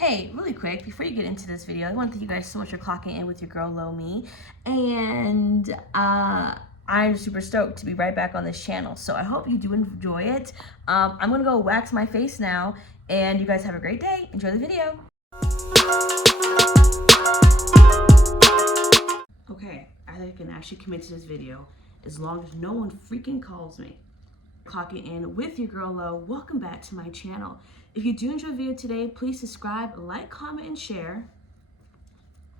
Hey, really quick, before you get into this video, I want to thank you guys so much for clocking in with your girl, Lomi. And I'm super stoked to be right back on this channel. So I hope you do enjoy it. I'm going to go wax my face now. And you guys have a great day. Enjoy the video. Okay, I can actually commit to this video as long as no one freaking calls me. Clocking in with your girl Lo. Welcome back to my channel. If you do enjoy the video today, please subscribe, like, comment, and share.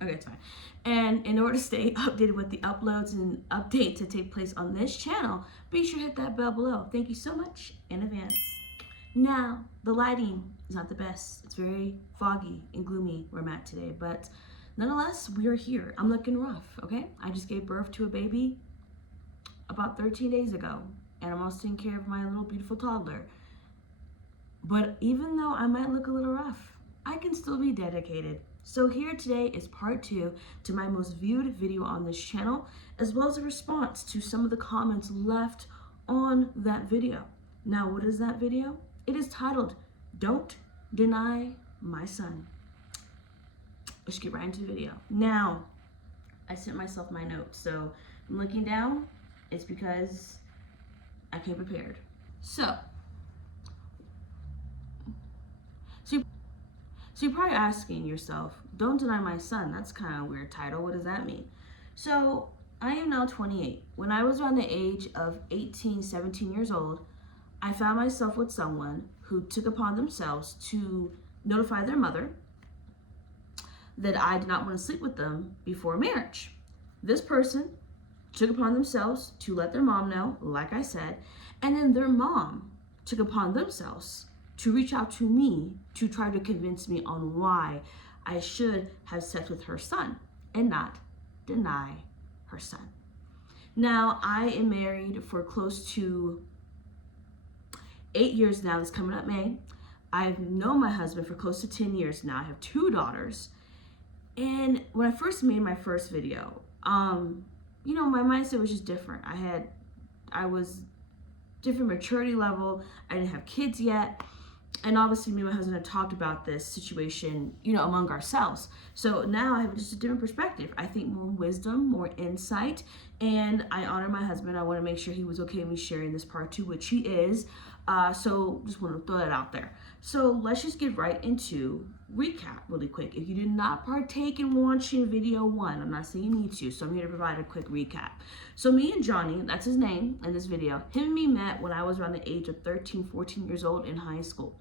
Okay, it's fine. And in order to stay updated with the uploads and updates that take place on this channel, be sure to hit that bell below. Thank you so much in advance. Now, the lighting is not the best. It's very foggy and gloomy where I'm at today, but nonetheless, we are here. I'm looking rough, okay? I just gave birth to a baby about 13 days ago, and I'm also taking care of my little beautiful toddler. But even though I might look a little rough, I can still be dedicated. So here today is part 2 to my most viewed video on this channel, as well as a response to some of the comments left on that video. Now, what is that video? It is titled, "Don't Deny My Son." Let's get right into the video. Now, I sent myself my notes, so I'm looking down. It's because I came prepared. So you're probably asking yourself, "Don't deny my son." That's kind of a weird title. What does that mean? So I am now 28. When I was around the age of 18, 17 years old, I found myself with someone who took upon themselves to notify their mother that I did not want to sleep with them before marriage. This person took upon themselves to let their mom know, like I said, and then their mom took upon themselves to reach out to me to try to convince me on why I should have sex with her son and not deny her son. Now, I am married for close to 8 years now. This coming up May. I've known my husband for close to 10 years now. I have 2 daughters. And when I first made my first video, my mindset was just different. I was different maturity level. I didn't have kids yet. And obviously me and my husband had talked about this situation, among ourselves. So now I have just a different perspective. I think more wisdom, more insight, and I honor my husband. I want to make sure he was okay with me sharing this part 2, which he is. So just want to throw that out there. So let's just get right into recap really quick. If you did not partake in watching video 1, I'm not saying you need to, so I'm here to provide a quick recap. So me and Johnny, that's his name in this video, him and me met when I was around the age of 13, 14 years old in high school.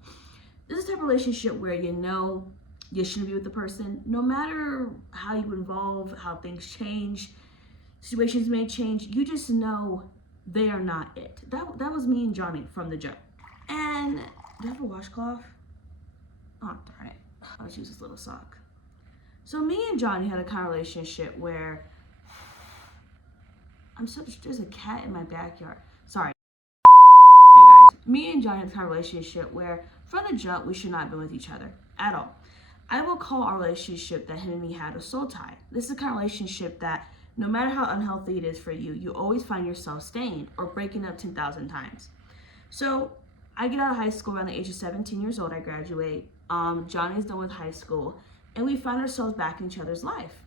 This is the type of relationship where you shouldn't be with the person, no matter how you evolve, how things change, situations may change, you just know they are not it. That was me and Johnny from the jump. And do I have a washcloth? Oh, darn it. I'll just use this little sock. So me and Johnny had a kind of relationship where there's a cat in my backyard. Sorry. Guys. Me and Johnny had a kind of relationship where from the jump we should not have been with each other at all. I will call our relationship that him and me had a soul tie. This is the kind of relationship that no matter how unhealthy it is for you, you always find yourself staying or breaking up 10,000 times. So I get out of high school around the age of 17 years old. I graduate. Johnny's done with high school, and we find ourselves back in each other's life.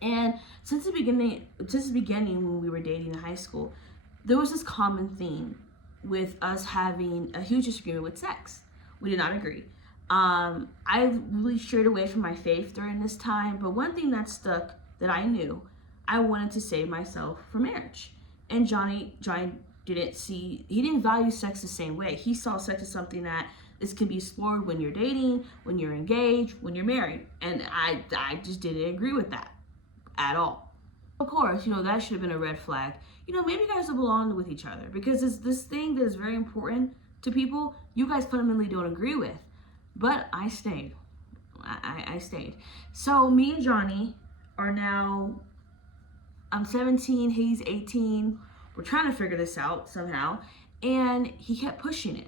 And since the beginning when we were dating in high school, there was this common theme with us having a huge disagreement with sex. We did not agree. I really strayed away from my faith during this time, but one thing that stuck that I knew, I wanted to save myself for marriage. And Johnny didn't value sex the same way. He saw sex as something that this can be explored when you're dating, when you're engaged, when you're married. And I just didn't agree with that at all. Of course, that should have been a red flag. Maybe you guys will belong with each other because it's this thing that is very important to people you guys fundamentally don't agree with. But I stayed. I stayed. So me and Johnny are now, I'm 17, he's 18. We're trying to figure this out somehow. And he kept pushing it.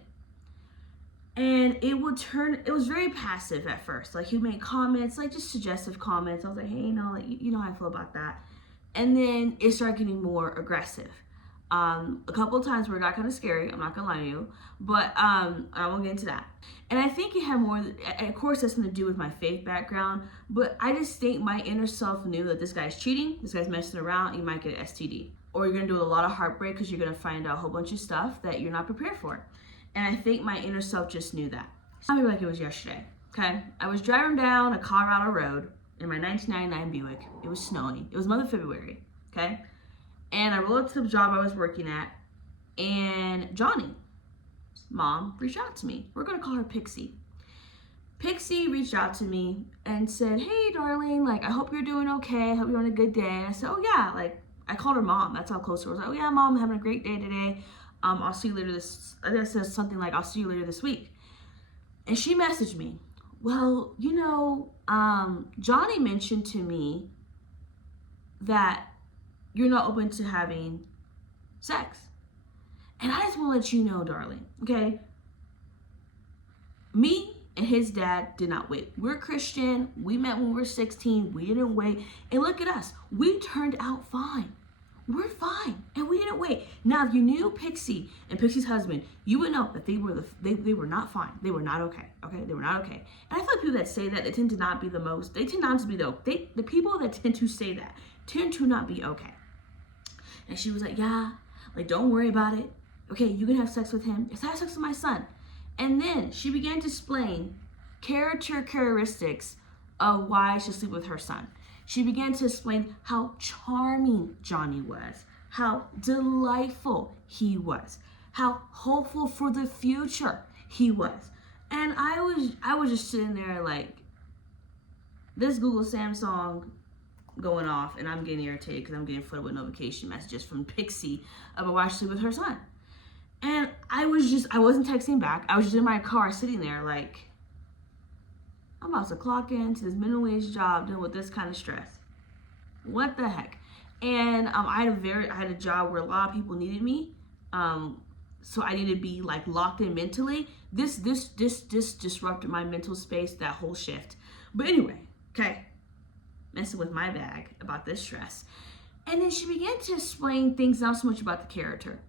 And it was very passive at first. Like, he'd make comments, like just suggestive comments. I was like, hey, you know how I feel about that. And then it started getting more aggressive. A couple of times where it got kind of scary. I'm not gonna lie to you, but I won't get into that. And I think it had more, of course, that's something to do with my faith background. But I just think my inner self knew that this guy's cheating, this guy's messing around. You might get an STD, or you're gonna do a lot of heartbreak because you're gonna find out a whole bunch of stuff that you're not prepared for. And I think my inner self just knew that. I feel like it was yesterday. Okay, I was driving down a Colorado road in my 1999 Buick. It was snowing. It was month of February. Okay. And I rolled up to the job I was working at, and Johnny's mom reached out to me. We're gonna call her Pixie. Pixie reached out to me and said, "Hey, darling, like, I hope you're doing okay. I hope you're having a good day." And I said, "Oh yeah," like, I called her mom. That's how close we were. I was like, "Oh yeah, mom, I'm having a great day today. I'll see you later this." I think it says something like, "I'll see you later this week." And she messaged me, "Well, Johnny mentioned to me that you're not open to having sex. And I just want to let you know, darling, okay? Me and his dad did not wait. We're Christian. We met when we were 16. We didn't wait. And look at us. We turned out fine. We're fine. And we didn't wait. Now, if you knew Pixie and Pixie's husband, you would know that they were not fine. They were not okay. Okay? They were not okay. And I feel like people that say that, they tend to not be the most, they tend not to be the people that tend to say that tend to not be okay. And she was like, "Yeah, like, don't worry about it. Okay, you can have sex with him. Just have sex with my son." And then she began to explain characteristics of why I should sleep with her son. She began to explain how charming Johnny was, how delightful he was, how hopeful for the future he was. And I was just sitting there like, this Google Samsung going off, and I'm getting irritated because I'm getting flooded with notification messages from Pixie about why I should sleep with her son. And I wasn't texting back. I was just in my car sitting there like, I'm about to clock into this minimum wage job dealing with this kind of stress. What the heck? And I had a job where a lot of people needed me. So I needed to be like locked in mentally. This disrupted my mental space, that whole shift. But anyway, okay. Messing with my bag about this stress. And then she began to explain things not so much about the character.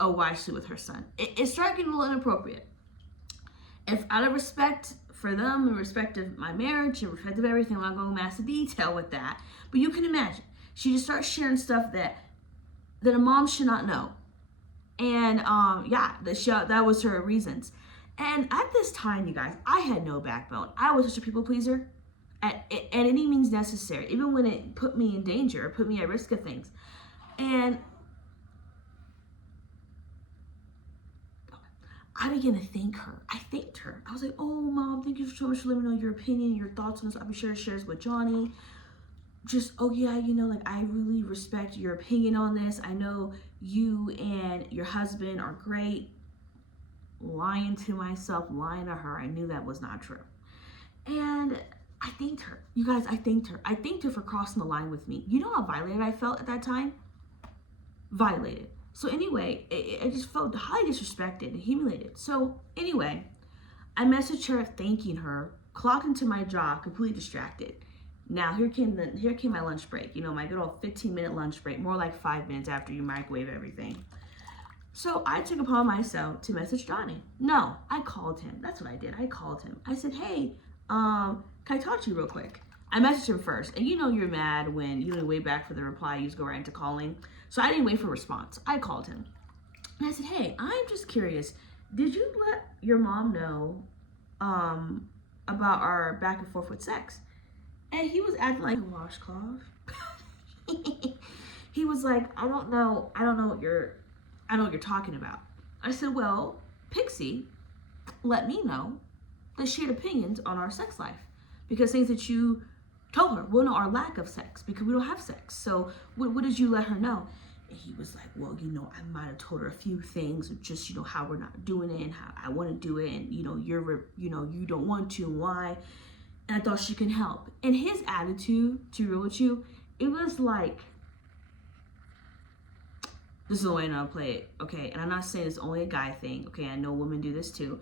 Oh, why she with her son. It started getting a little inappropriate. If out of respect for them, and respect of my marriage, and respect of everything, I'm not going to go into detail with that. But you can imagine. She just starts sharing stuff that a mom should not know. And that was her reasons. And at this time, you guys, I had no backbone. I was such a people pleaser. At any means necessary, even when it put me in danger or put me at risk of things. And I began to thank her. I thanked her. I was like, "Oh, Mom, thank you so much for letting me know your opinion, your thoughts on this. I'll be sure to share this with Johnny. Just, oh yeah, like, I really respect your opinion on this. I know you and your husband are great." Lying to myself, lying to her. I knew that was not true. And I thanked her. You guys, I thanked her. I thanked her for crossing the line with me. You know how violated I felt at that time? Violated. So anyway, I just felt highly disrespected and humiliated. So anyway, I messaged her thanking her, clocked into my job, completely distracted. Now here came my lunch break. My good old 15-minute lunch break, more like 5 minutes after you microwave everything. So I took upon myself to message Johnny. No, I called him. That's what I did. I called him. I said, "Hey, can I talk to you real quick?" I messaged him first, and you're mad when you don't wait back for the reply, you just go right into calling. So I didn't wait for a response. I called him. And I said, "Hey, I'm just curious. Did you let your mom know about our back and forth with sex?" And he was acting like a washcloth. He was like, I don't know what you're talking about. I said, "Well, Pixie let me know that she had opinions on our sex life, because things that you told her, well, no, our lack of sex, because we don't have sex. So what did you let her know?" And he was like, "Well, I might have told her a few things, just, how we're not doing it and how I want to do it. And, you don't want to, and why. And I thought she can help." And his attitude, to be real with you, it was like, this is the way I know how to play it, okay? And I'm not saying it's only a guy thing, okay? I know women do this too.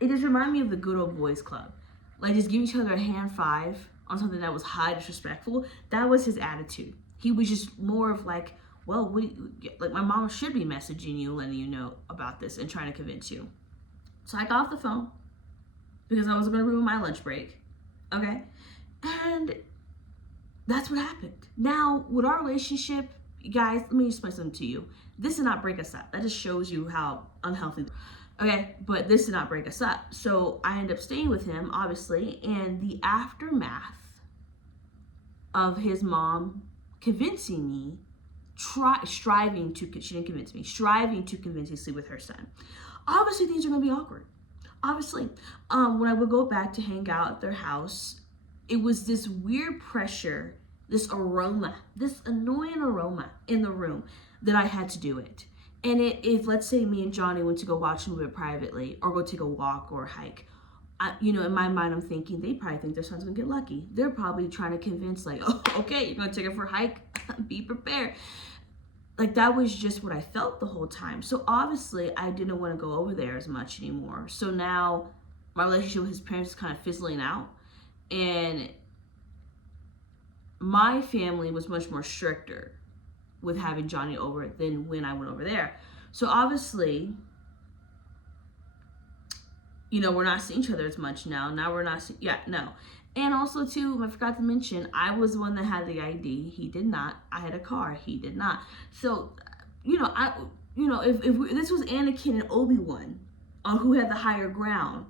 It just reminded me of the good old boys club. Like, just give each other a hand five on something that was highly disrespectful. That was his attitude. He was just more of like, well, like my mom should be messaging you, letting you know about this and trying to convince you. So I got off the phone because I was going to ruin my lunch break. Okay. And that's what happened. Now, with our relationship, guys, let me explain something to you. This did not break us up. That just shows you how unhealthy. Okay, but this did not break us up. So I ended up staying with him, obviously, and the aftermath of his mom convincing me, striving to convince me to sleep with her son. Obviously, things are gonna be awkward. Obviously, when I would go back to hang out at their house, it was this weird pressure, this aroma, this annoying aroma in the room that I had to do it. And if let's say me and Johnny went to go watch a movie privately or go take a walk or a hike, in my mind I'm thinking they probably think their son's gonna get lucky. They're probably trying to convince like, oh, okay, you're gonna take it for a hike, be prepared. Like that was just what I felt the whole time. So obviously I didn't want to go over there as much anymore. So now my relationship with his parents is kind of fizzling out. And my family was much more stricter with having Johnny over than when I went over there. So obviously, we're not seeing each other as much now. Now we're not no. And also too, I forgot to mention, I was the one that had the ID. He did not. I had a car. He did not. So, if this was Anakin and Obi-Wan on who had the higher ground,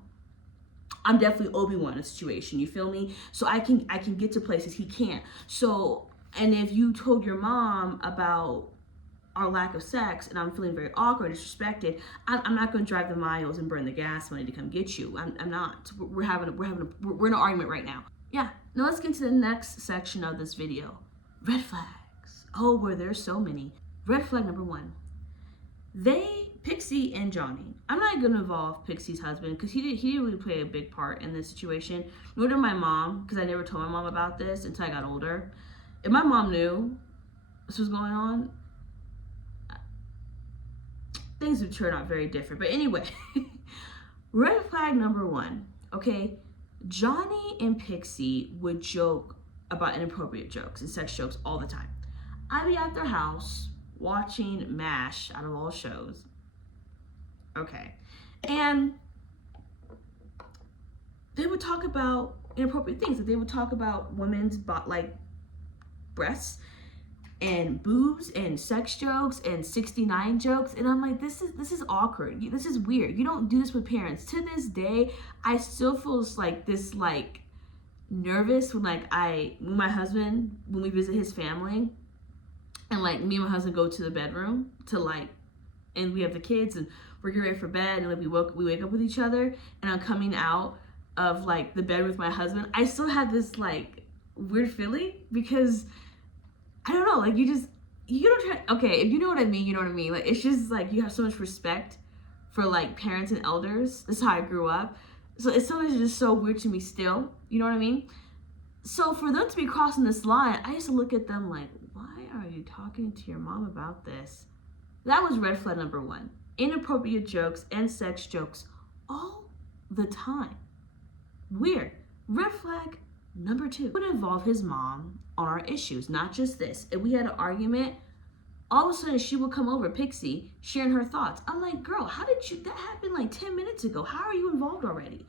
I'm definitely Obi-Wan in a situation. You feel me? So I can get to places he can't. So, and if you told your mom about our lack of sex and I'm feeling very awkward, disrespected, I'm not going to drive the miles and burn the gas money to come get you. I'm not. We're in an argument right now. Yeah. Now let's get to the next section of this video. Red flags. Oh, where there's so many. Red flag number 1. Pixie and Johnny. I'm not going to involve Pixie's husband because he didn't really play a big part in this situation. Nor did my mom, because I never told my mom about this until I got older. If my mom knew this was going on, things would turn out very different. But anyway, red flag number 1, okay? Johnny and Pixie would joke about inappropriate jokes and sex jokes all the time. I'd be at their house watching MASH out of all shows. Okay. And they would talk about inappropriate things. Like they would talk about women's breasts and boobs and sex jokes and 69 jokes, and I'm like, this is awkward. This is weird. You don't do this with parents. To this day, I still feel nervous when my husband, when we visit his family, and me and my husband go to the bedroom and we have the kids and we're getting ready for bed, and we wake up with each other, and I'm coming out of the bed with my husband. I still have this weird feeling because I don't know, you don't try, okay, if you know what I mean, you know what I mean. It's just you have so much respect for parents and elders. This is how I grew up. So it's sometimes just so weird to me still, you know what I mean? So for them to be crossing this line, I used to look at them why are you talking to your mom about this? That was red flag number 1. Inappropriate jokes and sex jokes all the time. Weird. Red flag number 2 would involve his mom on our issues, not just this. If we had an argument, all of a sudden she would come over, Pixie, sharing her thoughts. I'm like, girl, that happened 10 minutes ago. How are you involved already?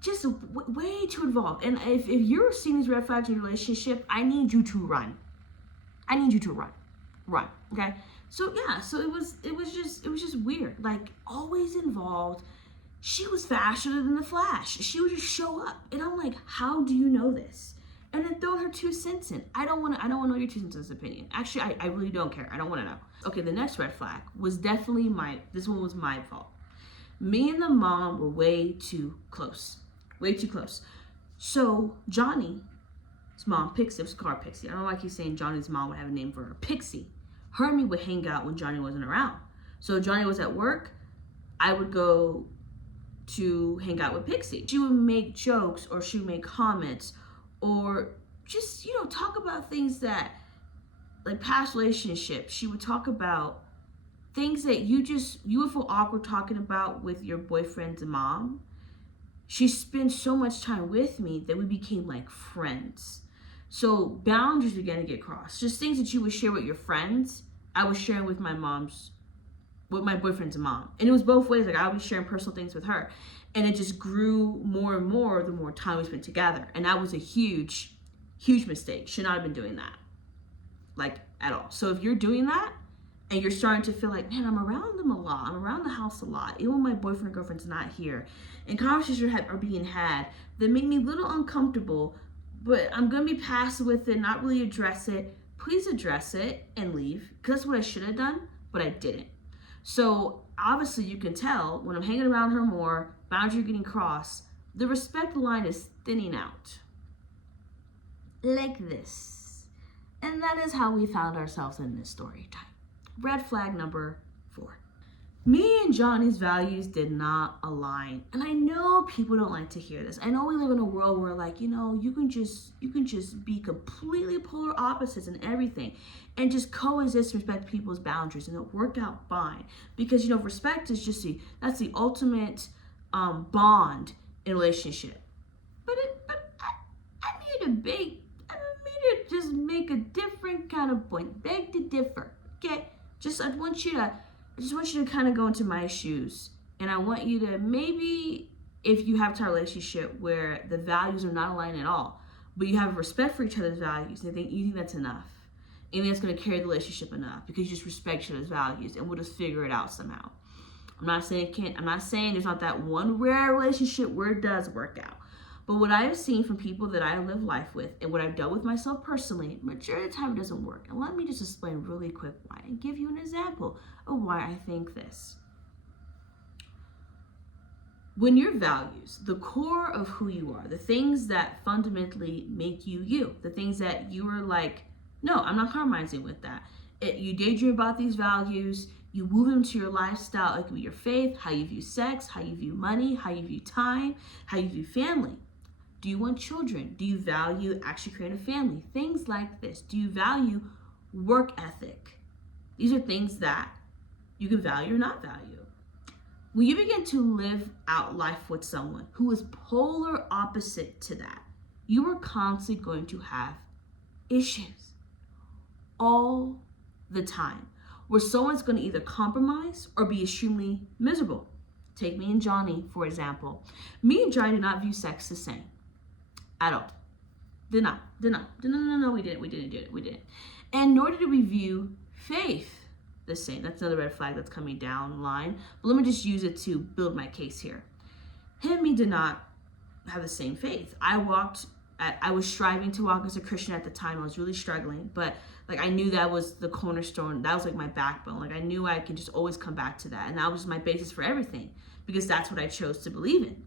Just way too involved. And if you're seeing these red flags in your relationship, I need you to run. Run, okay? So yeah, so it was just weird. Always involved. She was faster than the Flash. She would just show up, and I'm like, how do you know this? And then throw her 2 cents in. I don't want to know your 2 cents in this opinion. Actually, I really don't care. I don't want to know. Okay, the next red flag was definitely this one was my fault. Me and the mom were way too close. So Johnny's mom, Pixie, it was called Pixie. I don't know why I keep saying Johnny's mom would have a name for her. Pixie. Her and me would hang out when Johnny wasn't around. So if Johnny was at work, I would go to hang out with Pixie. She would make jokes, or she would make comments, or just, talk about things that, past relationships. She would talk about things that you would feel awkward talking about with your boyfriend's mom. She spent so much time with me that we became friends. So boundaries began to get crossed. Just things that you would share with your friends, I was sharing with my boyfriend's mom. And it was both ways. Like, I was sharing personal things with her. And it just grew more and more the more time we spent together. And that was a huge, huge mistake. Should not have been doing that. Like, at all. So if you're doing that and you're starting to feel like, man, I'm around them a lot. I'm around the house a lot. Even when my boyfriend or girlfriend's not here. And conversations are being had that make me a little uncomfortable, but I'm going to be passive with it, not really address it. Please address it and leave. Because that's what I should have done, but I didn't. So obviously you can tell when I'm hanging around her more, boundaries are getting crossed, the respect line is thinning out. Like this. And that is how we found ourselves in this story time. Red flag number 4. Me and Johnny's values did not align. And I know people don't like to hear this. I know we live in a world where, like, you know, you can just be completely polar opposites in everything and just coexist and respect people's boundaries and it'll work out fine. Because, you know, respect is just that's the ultimate bond in a relationship. But I need to just make a different kind of point. Beg to differ. Okay? I just want you to kind of go into my shoes. And I want you to, maybe if you have a relationship where the values are not aligned at all, but you have respect for each other's values, and you think that's enough. And that's going to carry the relationship enough because you just respect each other's values and we'll just figure it out somehow. I'm not saying there's not that one rare relationship where it does work out. But what I have seen from people that I live life with and what I've dealt with myself personally, majority of the time it doesn't work. And let me just explain really quick why and give you an example of why I think this. When your values, the core of who you are, the things that fundamentally make you you, the things that you are like, no, I'm not compromising with that. You daydream about these values, you move them to your lifestyle. It could be your faith, how you view sex, how you view money, how you view time, how you view family. Do you want children? Do you value actually creating a family? Things like this. Do you value work ethic? These are things that you can value or not value. When you begin to live out life with someone who is polar opposite to that, you are constantly going to have issues all the time where someone's going to either compromise or be extremely miserable. Take me and Johnny, for example. Me and Johnny do not view sex the same. At all. Did not. No, we didn't. And nor did we view faith the same. That's another red flag that's coming down the line. But let me just use it to build my case here. Him and me did not have the same faith. I was striving to walk as a Christian at the time. I was really struggling, but like I knew that was the cornerstone. That was like my backbone. Like I knew I could just always come back to that. And that was my basis for everything because that's what I chose to believe in.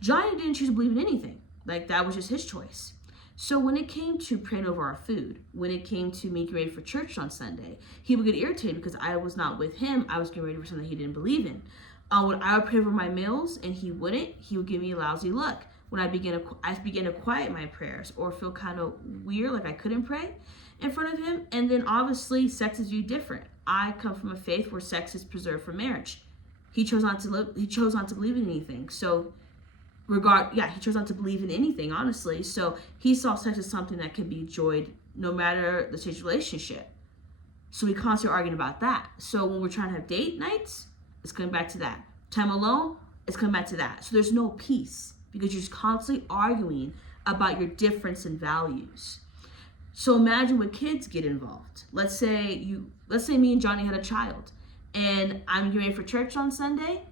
Johnny didn't choose to believe in anything. Like that was just his choice. So when it came to praying over our food, when it came to me getting ready for church on Sunday, he would get irritated because I was not with him. I was getting ready for something he didn't believe in. When I would pray over my meals and he wouldn't, he would give me a lousy look. When I began to quiet my prayers or feel kind of weird, like I couldn't pray in front of him. And then obviously sex is viewed different. I come from a faith where sex is preserved for marriage. He chose not to believe in anything. So he chose not to believe in anything, honestly. So he saw sex as something that could be enjoyed no matter the stage of relationship. So we constantly arguing about that. So when we're trying to have date nights, it's coming back to that. Time alone, it's coming back to that. So there's no peace because you're just constantly arguing about your difference in values. So imagine when kids get involved. Let's say me and Johnny had a child and I'm getting ready for church on Sunday.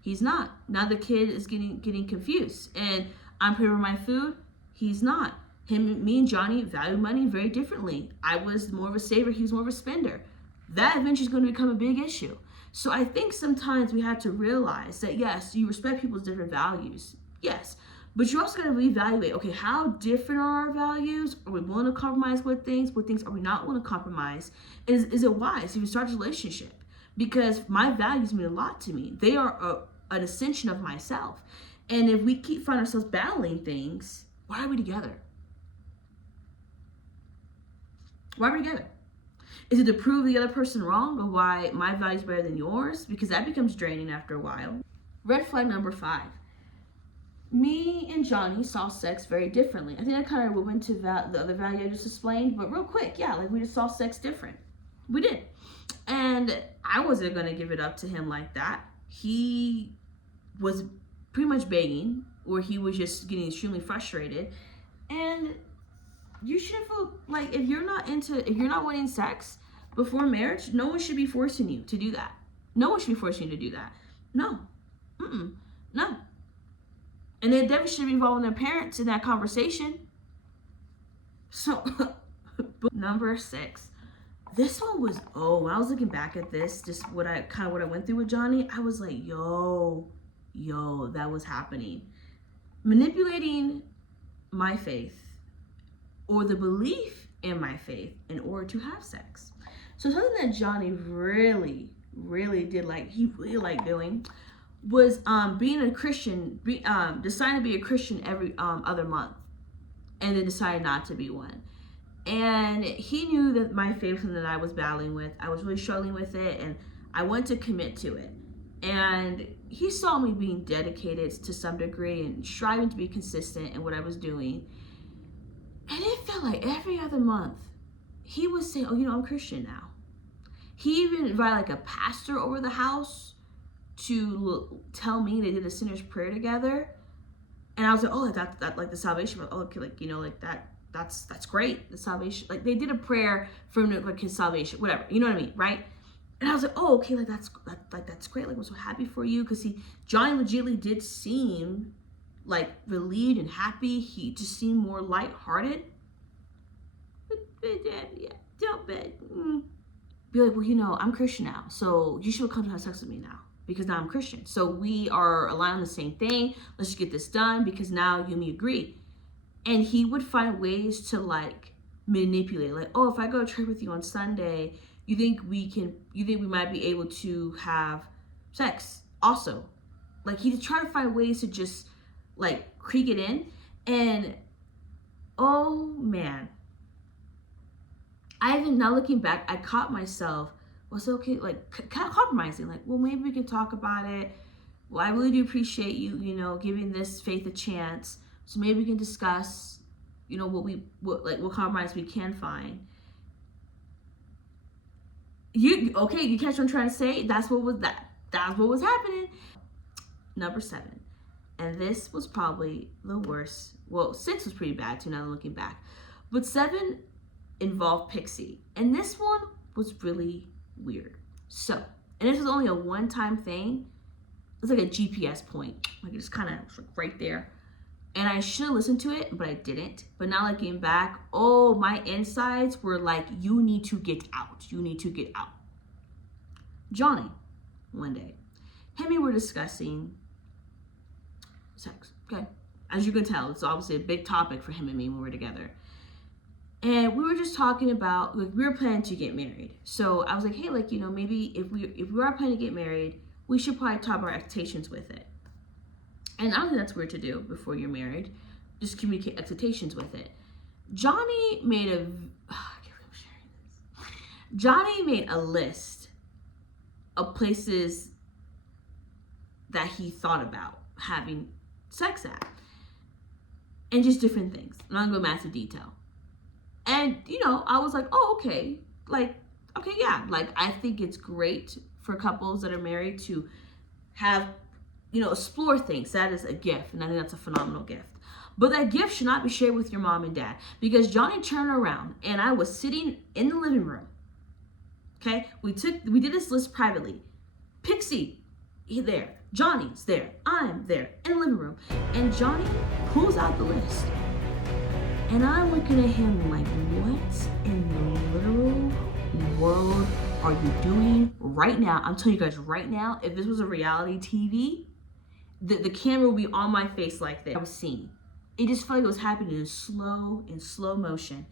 He's not. Now the kid is getting confused. And I'm praying for my food. He's not. Me and Johnny value money very differently. I was more of a saver. He was more of a spender. That eventually is going to become a big issue. So I think sometimes we have to realize that, yes, you respect people's different values. Yes. But you also got to reevaluate, okay, how different are our values? Are we willing to compromise with things? What things are we not willing to compromise? Is it wise if you start a relationship? Because my values mean a lot to me. They are an extension of myself. And if we keep finding ourselves battling things, why are we together? Why are we together? Is it to prove the other person wrong or why my value is better than yours? Because that becomes draining after a while. Red flag number 5. Me and Johnny saw sex very differently. I think I kind of went into the other value I just explained, but real quick, yeah, like we just saw sex different. We did. And I wasn't going to give it up to him like that. He was pretty much begging, or he was just getting extremely frustrated. And you shouldn't feel like if you're not wanting sex before marriage, no one should be forcing you to do that. No one should be forcing you to do that. No. No. And they definitely should be involving their parents in that conversation. So, number 6. This one was, when I was looking back at this, just what I went through with Johnny, I was like, yo, that was happening. Manipulating my faith or the belief in my faith in order to have sex. So something that Johnny really did he really liked doing was being a Christian, deciding to be a Christian every other month, and then decided not to be one. And he knew that my faith was something that I was battling with. I was really struggling with it, and I wanted to commit to it. And he saw me being dedicated to some degree and striving to be consistent in what I was doing. And it felt like every other month, he would say, I'm Christian now. He even invited a pastor over the house to tell me they did a sinner's prayer together. And I was like, that like the salvation, that's great. The salvation, they did a prayer for his salvation, whatever, you know what I mean, right? And I was like, okay, that's great. I'm so happy for you, because Johnny legitimately did seem relieved and happy. He just seemed more lighthearted. But yeah, don't be like, I'm Christian now, so you should come to have sex with me now, because now I'm Christian. So we are aligned on the same thing. Let's just get this done, because now you and me agree. And he would find ways to manipulate. If I go to church with you on Sunday, you think we might be able to have sex also. He'd try to find ways to just creak it in. And oh man, now looking back, I caught myself, was okay, kind of compromising, well, maybe we can talk about it. Well, I really do appreciate you, giving this faith a chance. So maybe we can discuss, what compromise we can find. You catch what I'm trying to say? That's what was happening. Number 7. And this was probably the worst. Well, 6 was pretty bad too, now I'm looking back. But 7 involved Pixie. And this one was really weird. So, and this was only a one-time thing. It's like a GPS point. It's kind of right there. And I should have listened to it, but I didn't. But now looking back, my insides were you need to get out. You need to get out. Johnny, one day, him and me were discussing sex, okay? As you can tell, it's obviously a big topic for him and me when we're together. And we were just talking about, we were planning to get married. So I was like, hey, maybe if we are planning to get married, we should probably talk about our expectations with it. And I don't think that's weird to do before you're married. Just communicate expectations with it. Johnny made a list of places that he thought about having sex at. And just different things. I'm not going to go massive detail. And, I was like, okay. Okay, yeah. I think it's great for couples that are married to have, explore things. That is a gift. And I think that's a phenomenal gift. But that gift should not be shared with your mom and dad. Because Johnny turned around and I was sitting in the living room. Okay? We did this list privately. Pixie, there. Johnny's there. I'm there in the living room. And Johnny pulls out the list. And I'm looking at him like, what in the literal world are you doing right now? I'm telling you guys right now, if this was a reality TV, the camera would be on my face like this. I was seeing. It just felt like it was happening in slow motion.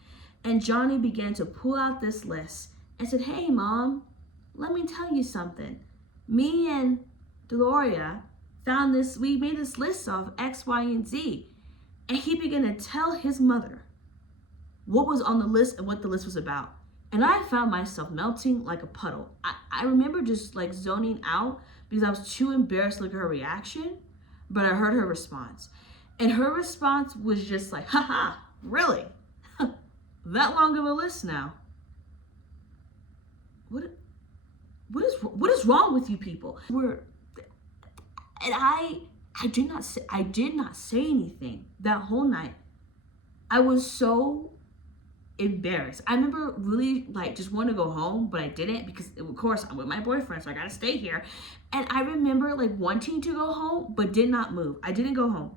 And Johnny began to pull out this list and said, hey, Mom, let me tell you something. Me and Deloria we made this list of X, Y, and Z. And he began to tell his mother what was on the list and what the list was about. And I found myself melting like a puddle. I remember just zoning out because I was too embarrassed to look at her reaction, but I heard her response. And her response was just haha, really? That long of a list now? what is wrong with you people? I did not say anything that whole night. I was so embarrassed. I remember really like just wanting to go home, but I didn't because of course I'm with my boyfriend, so I gotta stay here. And I remember like wanting to go home, but did not move. I didn't go home.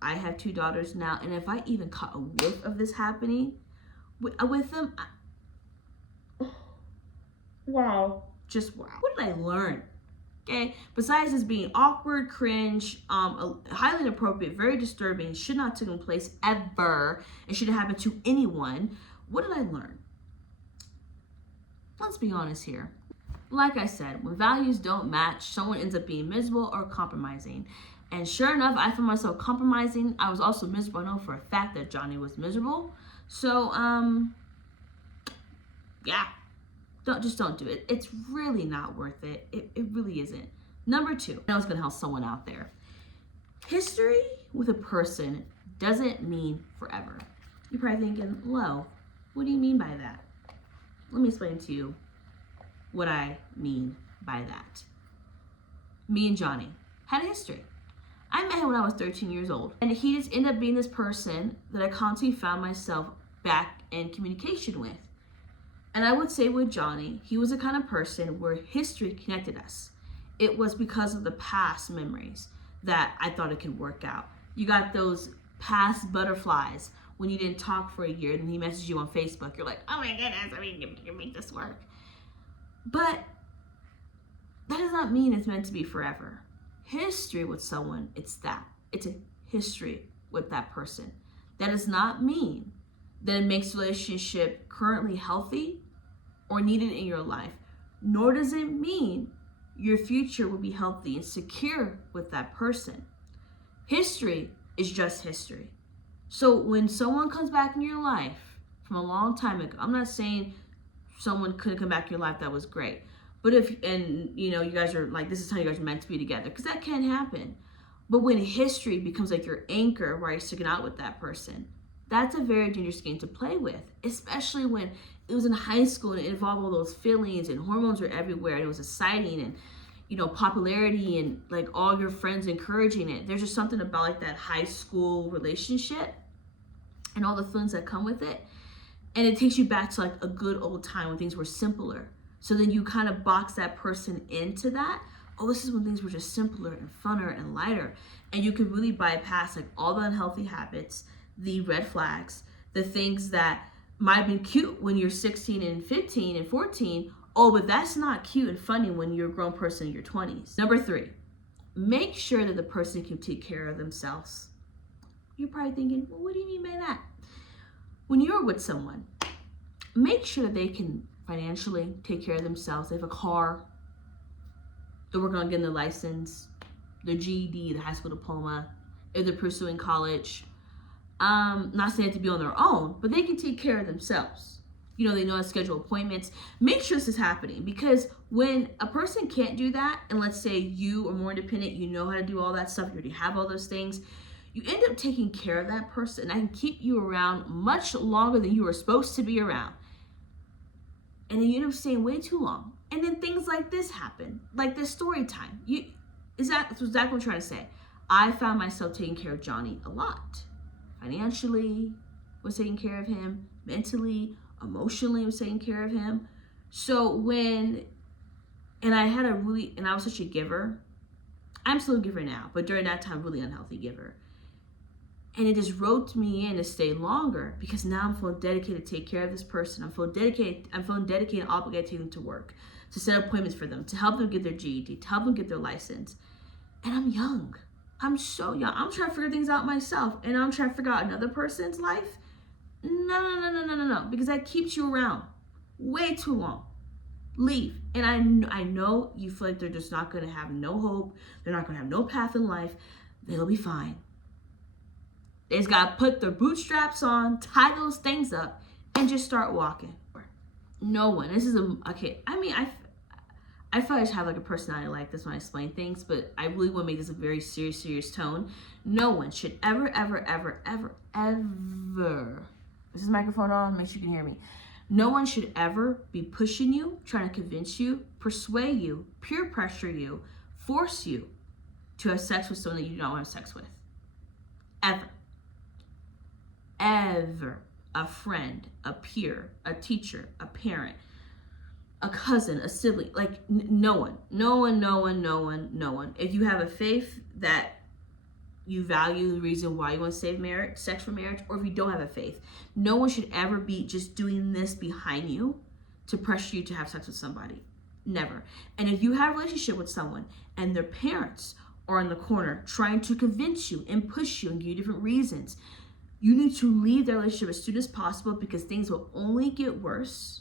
I have 2 daughters now, and if I even caught a whiff of this happening with them, wow, just wow. What did I learn? Okay, besides this being awkward, cringe, highly inappropriate, very disturbing, should not have taken place ever, and shouldn't happen to anyone, what did I learn? Let's be honest here. Like I said, when values don't match, someone ends up being miserable or compromising. And sure enough, I found myself compromising. I was also miserable. I know for a fact that Johnny was miserable. So, yeah. Don't do it. It's really not worth it. It really isn't. Number 2, I was gonna help someone out there. History with a person doesn't mean forever. You're probably thinking, Lo, what do you mean by that? Let me explain to you what I mean by that. Me and Johnny had a history. I met him when I was 13 years old, and he just ended up being this person that I constantly found myself back in communication with. And I would say with Johnny, he was the kind of person where history connected us. It was because of the past memories that I thought it could work out. You got those past butterflies when you didn't talk for a year, and he messaged you on Facebook. You're like, oh my goodness, I mean, you can make this work. But that does not mean it's meant to be forever. History with someone, it's a history with that person. That does not mean that it makes the relationship currently healthy or needed in your life, nor does it mean your future will be healthy and secure with that person. History is just history. So when someone comes back in your life from a long time ago, I'm not saying someone couldn't come back in your life that was great, but you guys are like, this is how you guys are meant to be together, because that can happen. But when history becomes like your anchor where you're sticking out with that person, that's a very dangerous game to play with, especially when it was in high school and it involved all those feelings and hormones were everywhere and it was exciting and, popularity and like all your friends encouraging it. There's just something about like that high school relationship and all the feelings that come with it. And it takes you back to like a good old time when things were simpler. So then you kind of box that person into that. Oh, this is when things were just simpler and funner and lighter. And you could really bypass like all the unhealthy habits, the red flags, the things that might have been cute when you're 16 and 15 and 14. Oh, but that's not cute and funny when you're a grown person in your 20s. Number 3, make sure that the person can take care of themselves. You're probably thinking, well, what do you mean by that? When you're with someone, make sure that they can financially take care of themselves. They have a car, they're working on getting their license, their GED, the high school diploma, if they're pursuing college. Not saying it to be on their own, but they can take care of themselves. They know how to schedule appointments. Make sure this is happening, because when a person can't do that, and let's say you are more independent, you know how to do all that stuff, you already have all those things, you end up taking care of that person and can keep you around much longer than you were supposed to be around. And then you end up staying way too long. And then things like this happen, like this story time. That's exactly what I'm trying to say. I found myself taking care of Johnny a lot. Financially, was taking care of him. Mentally, emotionally, was taking care of him. So I was such a giver. I'm still a giver now, but during that time, really unhealthy giver. And it just roped me in to stay longer, because now I'm feeling dedicated to take care of this person. I'm feeling dedicated and obligated to take them to work, to set appointments for them, to help them get their GED, to help them get their license. And I'm young. I'm so young. I'm trying to figure things out myself, and I'm trying to figure out another person's life. No, because that keeps you around way too long. Leave. And I know you feel like they're just not going to have no hope. They're not going to have no path in life. They'll be fine. They just got to put their bootstraps on, tie those things up, and just start walking. No one. This is okay. I mean, I feel like I just have like a personality like this when I explain things, but I really want to make this a very serious tone. No one should ever Is this microphone on? Make sure you can hear me. No one should ever be pushing you, trying to convince you, persuade you, peer pressure you, force you to have sex with someone that you do not want to have sex with. Ever. Ever. A friend, a peer, a teacher, a parent, a cousin, a sibling, like no one. If you have a faith that you value the reason why you want to save marriage, sex for marriage, or if you don't have a faith, no one should ever be just doing this behind you to pressure you to have sex with somebody. Never. And if you have a relationship with someone and their parents are in the corner trying to convince you and push you and give you different reasons, you need to leave that relationship as soon as possible, because things will only get worse.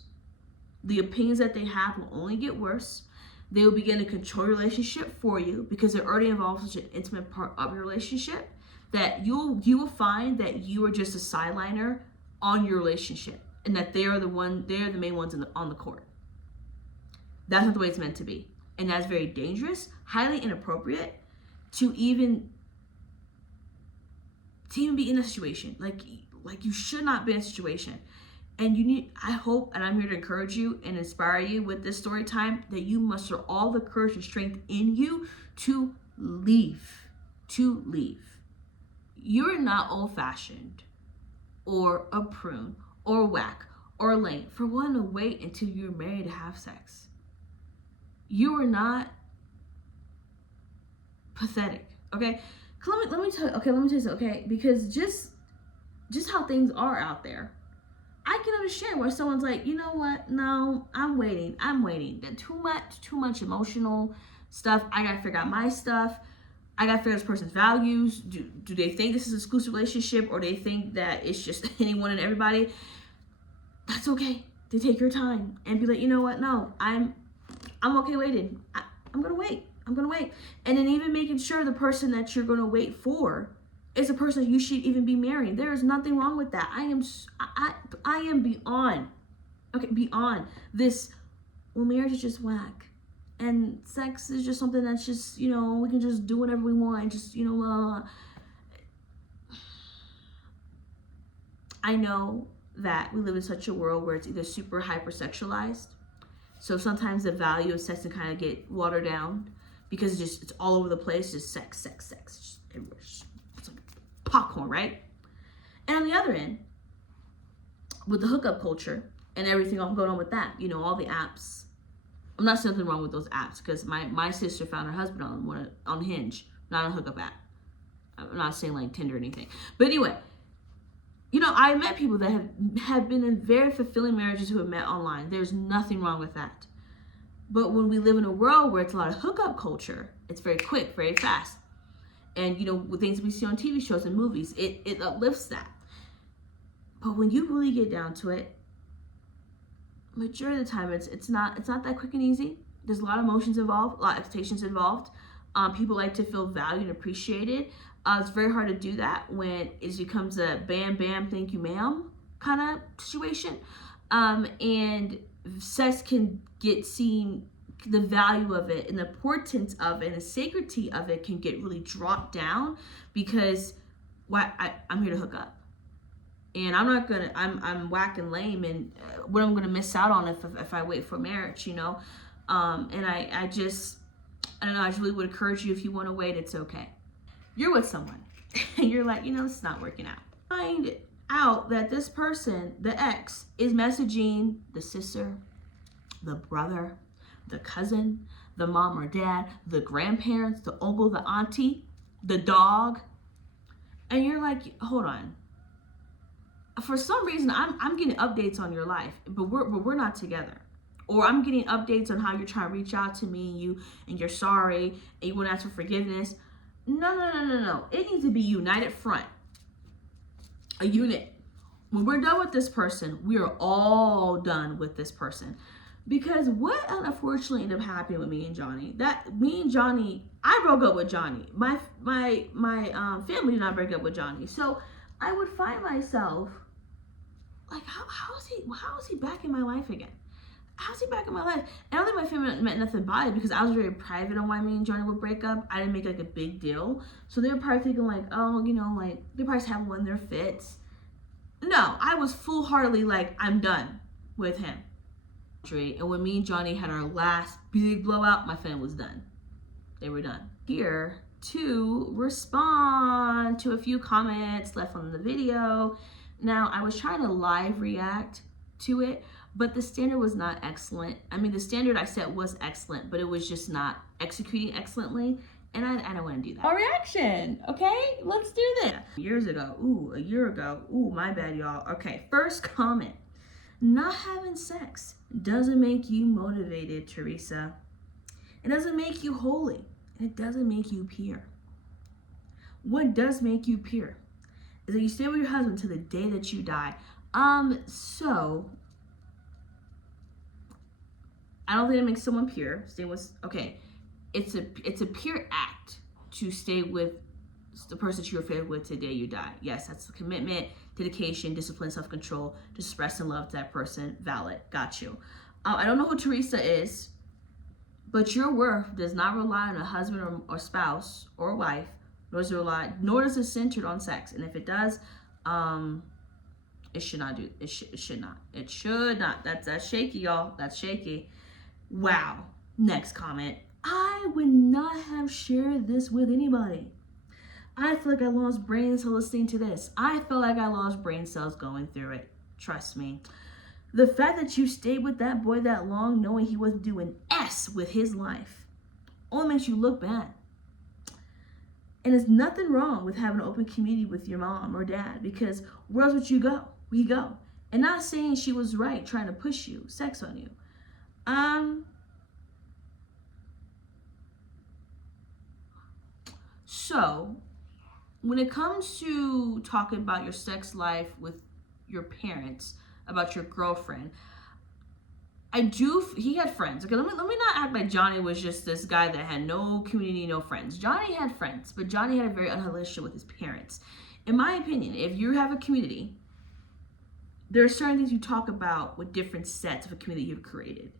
The opinions that they have will only get worse. They will begin to control your relationship for you because they're already involved in such an intimate part of your relationship that you will find that you are just a sideliner on your relationship, and that they're the main ones on the court. That's not the way it's meant to be. And that's very dangerous, highly inappropriate to even be in a situation. Like you should not be in a situation. And I hope, and I'm here to encourage you and inspire you with this story time, that you muster all the courage and strength in you to leave. You're not old-fashioned or a prune or whack or lame for wanting to wait until you're married to have sex. You are not pathetic, okay? Let me tell you something, okay? Because just how things are out there, I can understand why someone's like, you know what? No, I'm waiting. That too much emotional stuff. I gotta figure out my stuff. I gotta figure out this person's values. Do they think this is an exclusive relationship, or they think that it's just anyone and everybody? That's okay. To take your time and be like, you know what? No, I'm okay waiting. I'm gonna wait. And then even making sure the person that you're gonna wait for is a person you should even be marrying. There is nothing wrong with that. I am beyond this. Well, marriage is just whack, and sex is just something that's just, we can just do whatever we want. Just, I know that we live in such a world where it's either super hypersexualized, so sometimes the value of sex can kind of get watered down because it's all over the place. Just sex, just everywhere. It's like popcorn, right? And on the other end, with the hookup culture and everything going on with that, all the apps. I'm not saying nothing wrong with those apps, because my sister found her husband on Hinge, not a hookup app. I'm not saying like Tinder or anything. But anyway, I met people that have been in very fulfilling marriages who have met online. There's nothing wrong with that. But when we live in a world where it's a lot of hookup culture, it's very quick, very fast. And, with things we see on TV shows and movies, it uplifts that. But when you really get down to it, majority of the time, it's not that quick and easy. There's a lot of emotions involved, a lot of expectations involved. People like to feel valued and appreciated. It's very hard to do that when it becomes a bam, bam, thank you, ma'am kind of situation. And sex can get seen, the value of it and the importance of it and the sacredity of it can get really dropped down, because I'm here to hook up. And I'm whack and lame, and what I'm gonna miss out on if I wait for marriage, And I don't know, I just really would encourage you, if you want to wait, it's okay. You're with someone and you're like, this is not working out. Find out that this person, the ex, is messaging the sister, the brother, the cousin, the mom or dad, the grandparents, the uncle, the auntie, the dog. And you're like, hold on. For some reason, I'm getting updates on your life, but we're not together. Or I'm getting updates on how you're trying to reach out to me, and you're sorry, and you want to ask for forgiveness. No. It needs to be united front. A unit. When we're done with this person, we are all done with this person. Because what unfortunately ended up happening with me and Johnny, I broke up with Johnny. My family did not break up with Johnny. So I would find myself like, how is he back in my life again? How's he back in my life? I don't think my family meant nothing by it, because I was very private on why me and Johnny would break up. I didn't make like a big deal. So they were probably thinking like, oh, they probably just have one of their fits. No, I was full-heartedly like, I'm done with him. And when me and Johnny had our last big blowout, my family was done. They were done. Here to respond to a few comments left on the video. Now, I was trying to live react to it, but the standard was not excellent. I mean, the standard I set was excellent, but it was just not executing excellently. And I don't want to do that. Our reaction, okay? Let's do this. Years ago, a year ago. My bad, y'all. Okay, first comment. Not having sex doesn't make you motivated, Teresa. It doesn't make you holy. And it doesn't make you pure. What does make you pure is that you stay with your husband till the day that you die. So I don't think it makes someone pure. It's a pure act to stay with the person that you're affair with today you die. Yes, that's the commitment, dedication, discipline, self-control, to expressing love to that person. Valid. Got you. I don't know who Teresa is, but your worth does not rely on a husband or spouse or wife, nor does it centered on sex. And if it does, it should not. It should not. That's shaky, y'all. That's shaky. Wow. Next comment. I would not have shared this with anybody. I feel like I lost brain cells listening to this. I feel like I lost brain cells going through it. Trust me. The fact that you stayed with that boy that long knowing he wasn't doing S with his life only makes you look bad. And there's nothing wrong with having an open community with your mom or dad, because where else would you go? We go. And not saying she was right trying to push you, sex on you. So, when it comes to talking about your sex life with your parents, about your girlfriend, he had friends. Okay, let me not act like Johnny was just this guy that had no community, no friends. Johnny had friends, but Johnny had a very unhealthy relationship with his parents. In my opinion, if you have a community, there are certain things you talk about with different sets of a community you've created.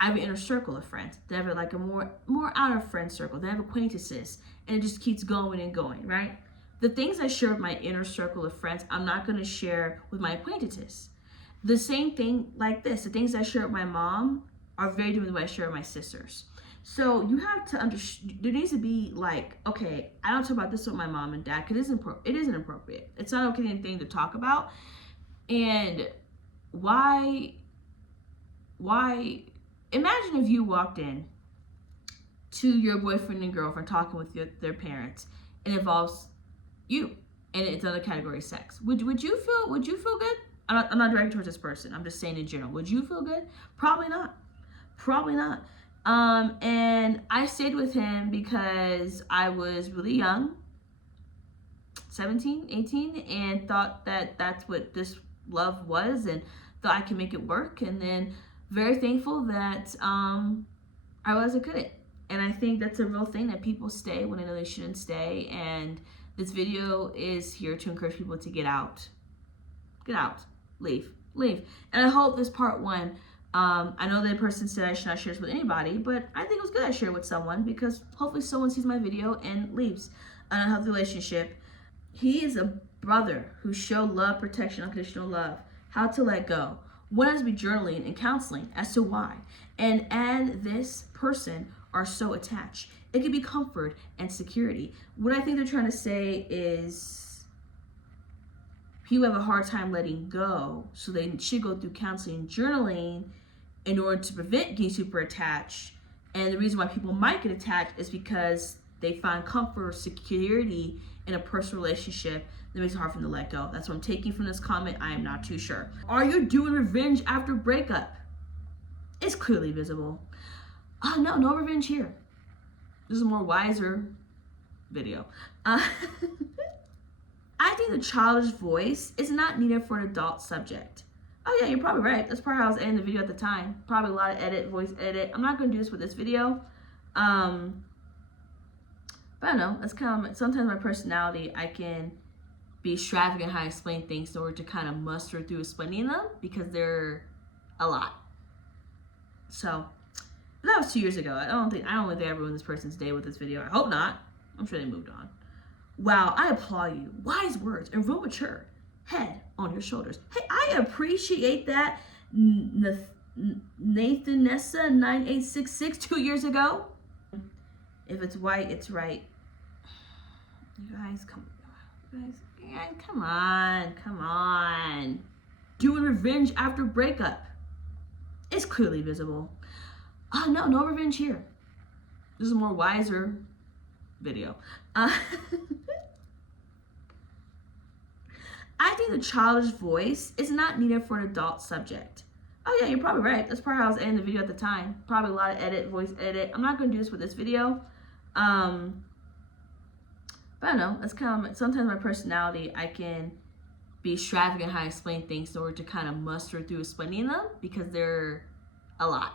I have an inner circle of friends. They have like a more outer friend circle. They have acquaintances, and it just keeps going and going, right? The things I share with my inner circle of friends, I'm not going to share with my acquaintances. The same thing like this. The things I share with my mom are very different than what I share with my sisters. So you have to understand, there needs to be like, okay, I don't talk about this with my mom and dad because it isn't appropriate. It's not okay thing to talk about. And why, imagine if you walked in to your boyfriend and girlfriend talking with their parents, and it involves you, and it's another category of sex. Would you feel good? I'm not directing towards this person. I'm just saying in general. Would you feel good? Probably not. And I stayed with him because I was really young, 17, 18, and thought that that's what this love was, and thought I could make it work. And then very thankful that I wasn't couldn't. And I think that's a real thing, that people stay when they know they shouldn't stay. And this video is here to encourage people to get out. Get out. Leave. And I hope this part one, I know that person said I should not share this with anybody, but I think it was good I shared it with someone, because hopefully someone sees my video and leaves an unhealthy relationship. He is a brother who showed love, protection, unconditional love, how to let go. One has to be journaling and counseling as to why. And this person are so attached. It could be comfort and security. What I think they're trying to say is people have a hard time letting go, so they should go through counseling and journaling in order to prevent getting super attached. And the reason why people might get attached is because they find comfort or security in a personal relationship that makes it hard for them to let go. That's what I'm taking from this comment. I am not too sure. Are you doing revenge after breakup? It's clearly visible. No revenge here. This is a more wiser video. I think the childish voice is not needed for an adult subject. Oh yeah, you're probably right. That's probably how I was editing the video at the time. Probably a lot of voice edit. I'm not going to do this with this video. But I don't know. That's kind of, sometimes my personality, I can be extravagant how I explain things in order to kind of muster through explaining them, because they're a lot. So, that was 2 years ago. I don't think I ruined this person's day with this video. I hope not. I'm sure they moved on. Wow, I applaud you. Wise words and real mature. head on your shoulders. Hey, I appreciate that. Nathan Nessa 9866 2 years ago. If it's white, it's right. You guys, come on. Doing revenge after breakup. It's clearly visible. Oh, no revenge here. This is a more wiser video. I think the childish voice is not needed for an adult subject. Oh yeah, you're probably right. That's probably how I was editing the video at the time. Probably a lot of voice edit. I'm not going to do this with this video. But I don't know. That's kind of, sometimes my personality, I can be extravagant how I explain things in order to kind of muster through explaining them because they're a lot.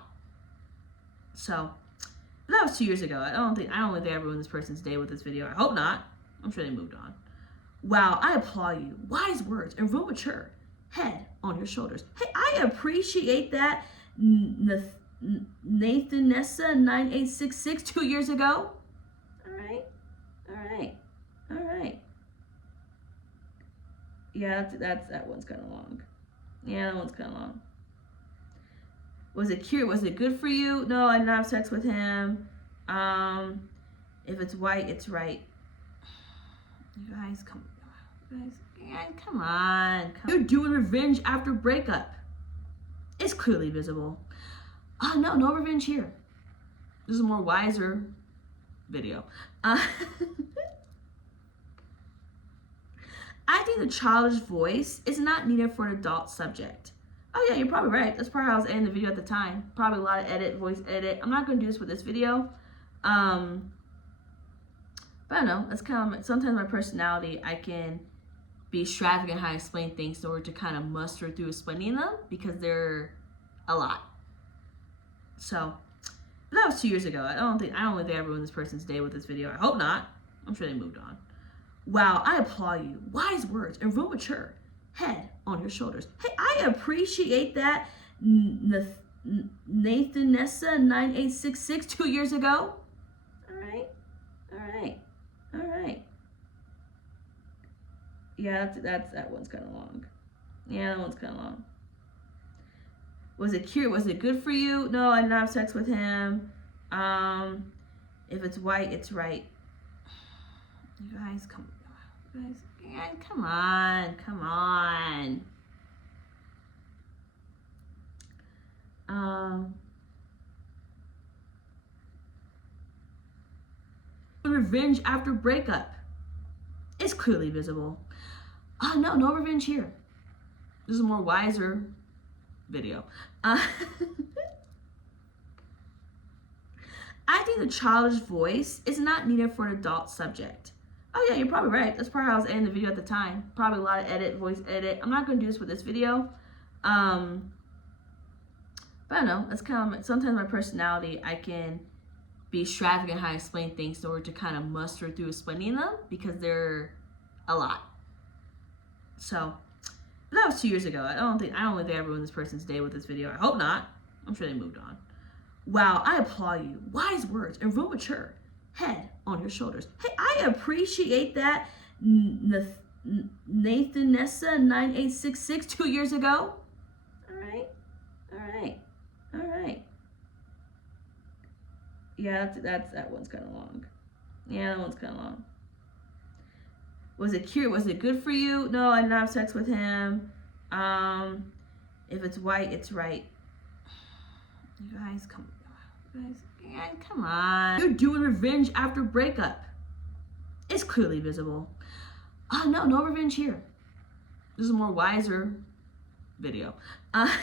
So that was 2 years ago. I don't think I ever ruined this person's day with this video. I hope not. I'm sure they moved on. Wow, I applaud you. Wise words and real mature. Head on your shoulders. Hey, I appreciate that. Nathan Nessa 9866 2 years ago. All right. Yeah, that one's kind of long. Yeah, that one's kind of long. Was it cute? Was it good for you? No, I didn't have sex with him. If it's white, it's right. You guys, come on. You're doing revenge after breakup. It's clearly visible. Oh, no revenge here. This is a more wiser video. I think the childish voice is not needed for an adult subject. Oh yeah, you're probably right. That's probably how I was editing the video at the time. Probably a lot of voice edit. I'm not going to do this with this video. But I don't know. That's kind of, sometimes my personality, I can be extravagant how I explain things in order to kind of muster through explaining them because they're a lot. So that was 2 years ago. I don't think they ever ruined this person's day with this video. I hope not. I'm sure they moved on. Wow, I applaud you. Wise words and real mature. Head on your shoulders. Hey, I appreciate that. Nathan Nessa 9866 2 years ago. All right. Yeah, that one's kind of long. Yeah, that one's kind of long. Was it cute? Was it good for you? No, I didn't have sex with him. If it's white, it's right. You guys, come on. Revenge after breakup. It's clearly visible. Oh, no revenge here. This is a more wiser video. I think the childish voice is not needed for an adult subject. Oh yeah, you're probably right. That's probably how I was editing the video at the time. Probably a lot of voice edit. I'm not going to do this with this video. But I don't know. That's kind of, sometimes my personality, I can be extravagant how I explain things in order to kind of muster through explaining them because they're a lot. So that was 2 years ago. I don't think they ever ruined this person's day with this video. I hope not. I'm sure they moved on. Wow, I applaud you. Wise words and real mature. Head on your shoulders. Hey, I appreciate that. Nathan Nessa 9866 2 years ago. All right. Yeah, that one's kind of long. Yeah, that one's kind of long. Was it cute? Was it good for you? No, I didn't have sex with him. If it's white, it's right. You guys, come on. You're doing revenge after breakup. It's clearly visible. Oh, no revenge here. This is a more wiser video. I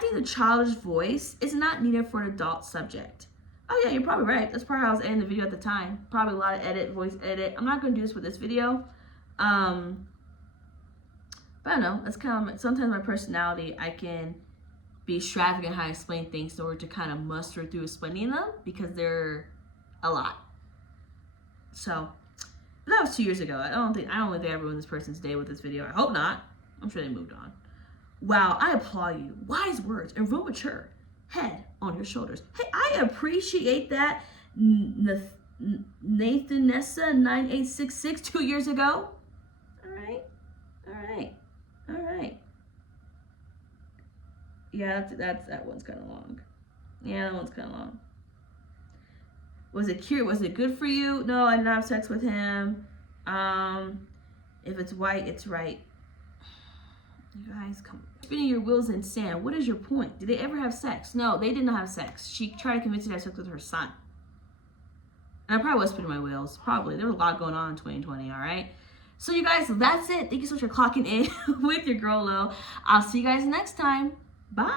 think the childish voice is not needed for an adult subject. Oh yeah, you're probably right. That's probably how I was editing the video at the time. Probably a lot of voice edit. I'm not going to do this with this video. But I don't know. That's kind of, sometimes my personality, I can be extravagant how I explain things in order to kind of muster through explaining them because they're a lot. So that was 2 years ago. I don't think they ever ruined this person's day with this video. I hope not. I'm sure they moved on. Wow, I applaud you. Wise words and real mature. Head on your shoulders. Hey, I appreciate that. Nathan Nessa 9866 2 years ago. right. All right. Yeah, that one's kind of long. Yeah, that one's kind of long. Was it cute? Was it good for you? No, I did not have sex with him. If it's white, it's right. You guys, come on. Spinning your wheels in sand. What is your point? Did they ever have sex? No, they did not have sex. She tried to convince me to have sex with her son. And I probably was spinning my wheels. Probably. There was a lot going on in 2020, all right? So you guys, that's it. Thank you so much for clocking in with your girl Lo. I'll see you guys next time. Bye.